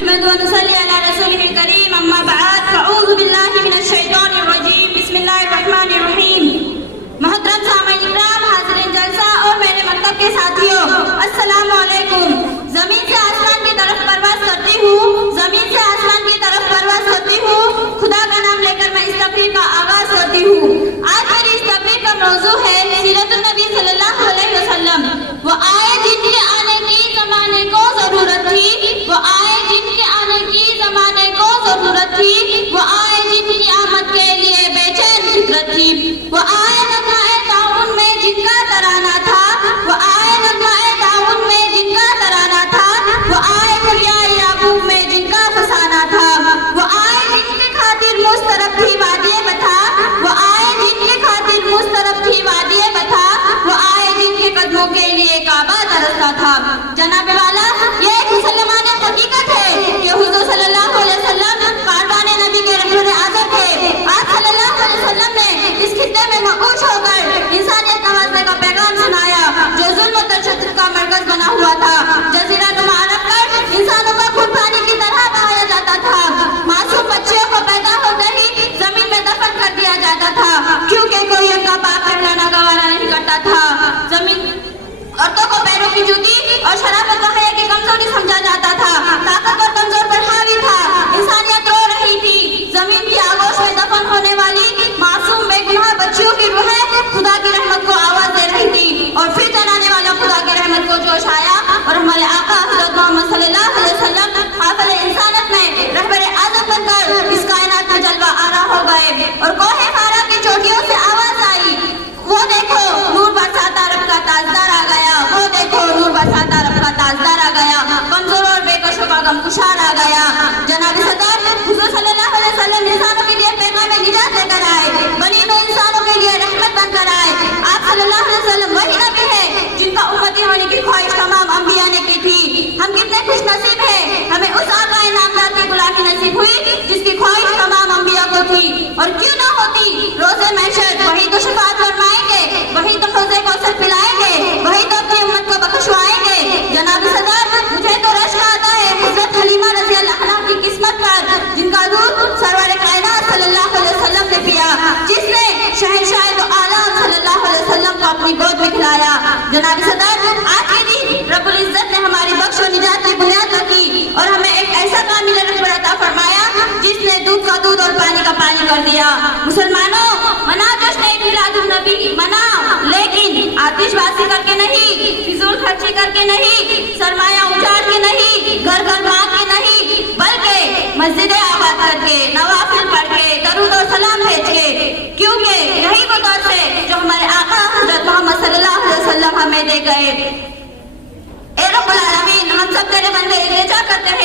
نحمد و نصلی علی رسولہ الکریم اما بعد فاعوذ باللہ من الشیطان الرجیم بسم اللہ الرحمن الرحیم۔ محترم سامعین اکرام، حاضرین جلسہ اور میرے مکتب کے ساتھیوں، السلام علیکم۔ زمین سے آسمان کی طرف پرواز کرتی ہوں، زمین سے آسمان کی طرف پرواز کرتی ہوں، خدا کا نام لے کر میں اس تقریر کا آغاز کرتی ہوں۔ آج میری اس تقریر کا موضوع ہے سیرت النبی صلی اللہ علیہ وسلم۔ وہ آئے جن کے آنے کی زمانے کو ضرورت تھی، وہ آئے جن کے آنے کی زمانے کو ضرورت تھی، وہ آئے جن کی آمد کے لیے بے چین فکرت تھی، وہ آئے نغمۂ تعاون میں جن کا ترانہ تھا، وہ آئے نغمۂ تعاون میں جن کا ترانہ تھا، وہ آئے دریائے یعقوب میں جن کا فسانہ تھا، وہ آئے جن کے خاطر مسترب تھی وادی بتا، وہ آئے جن کے خاطر مسترب تھی وادی بتا، وہ آئے جن کے قدموں کے لیے کعبہ ترستا تھا۔ جناب والا، یہ ایک مسلمان حقیقت ہے کہ حضور صلی اللہ علیہ وسلم کاروان نبی کے رہبر اعظم تھے۔ آپ صلی اللہ علیہ وسلم نے اس خطے میں مبعوث ہو کر انسانیت نوازنے کا پیغام سنایا جو ظلم و تشدد کا مرکز بنا ہوا تھا۔ جزیرہ نما عرب پر انسانوں کا خون پانی کی طرح بہایا جاتا تھا، معصوم بچیوں کو پیدا ہوتے ہی زمین میں دفن کر دیا جاتا تھا کیونکہ کوئی ان کا باپ کہلانا گوارا نہیں کرتا تھا۔ زمین عورتوں کو پیروں کی جوتی اور شرافت و حیا کی کمزوری سمجھا جاتا تھا، طاقتور کمزور پر حاوی تھا، انسانیت رو رہی تھی۔ زمین کی آغوش میں دفن ہونے والی معصوم بے گناہ بچیوں کی روحیں خدا کی رحمت کو آواز دے رہی تھی، اور پھر چلانے والا خدا کی رحمت کو جوش آیا اور ہمارے آقا حضرت محمد صلی اللہ علیہ وسلم حافظ انسانت میں رہبر اعظم بن کر اس کائنات میں جلوہ آرا ہو گئے، اور کوہ خارا کی چوٹیوں سے آواز آئی، وہ دیکھو نور برساتا رب کا تاجدار آ گیا، وہ دیکھو نور برساتا رب کا تاجدار آ گیا، کمزور اور بے کشوں کا غمگسار آ گیا۔ جناب صدر حضور صلی اللہ علیہ وسلم انسانوں کے لیے پیغام نجات لے کر آئے، بنی نوع انسانوں کے لیے رحمت بن کر آئے۔ آپ صلی اللہ علیہ وسلم وہی نبی ہے جن کا امتی ہونے کی خواہش تمام انبیاء نے کی تھی۔ ہم کتنے خوش نصیب ہیں، ہمیں اس آقا نامدار کی غلامی نصیب ہوئی جس کی خواہش تمام انبیاء کو تھی، اور کیوں نہ ہوتی، روزے محشر وہی تو شفاعت فرمائیں گے، وہی تو حوض کوثر پلائیں گے، وہی تو اپنی امت کو بخشوائیں گے۔ جناب صدر مجھے تو رشک آتا ہے حضرت حلیمہ رضی اللہ عنہا کی قسمت پر جن کا دودھ سرور کائنات صلی اللہ علیہ وسلم نے پیا، جس نے شہنشاہ دو عالم صلی اللہ علیہ وسلم کو اپنی گود میں کھلایا۔ جناب صدر آج کے دن رب العزت نے ہماری بخش و نجات کی بنیاد رکھی اور ہمیں ایک ایسا کامل رہبر عطا فرمایا جس نے دودھ کا دودھ اور پانی کا پانی کر دیا۔ مسلمانوں، مناؤ جشن میلاد النبی، مناؤ، لیکن آتش بازی کر کے نہیں، فضول خرچی کر کے نہیں، سرمایہ اجاڑ کے نہیں، گھر گھر بھاگ کے نہیں، بلکہ مسجدیں آباد کر کے، نوافل پڑھ کے، درود اور سلام بھیج کے، کیونکہ یہی وہ دور ہے جو ہمارے آقا حضرت محمد صلی اللہ علیہ وسلم ہمیں دے گئے۔ اے رب العالمین، ہم سب تیرے بندے التجا کرتے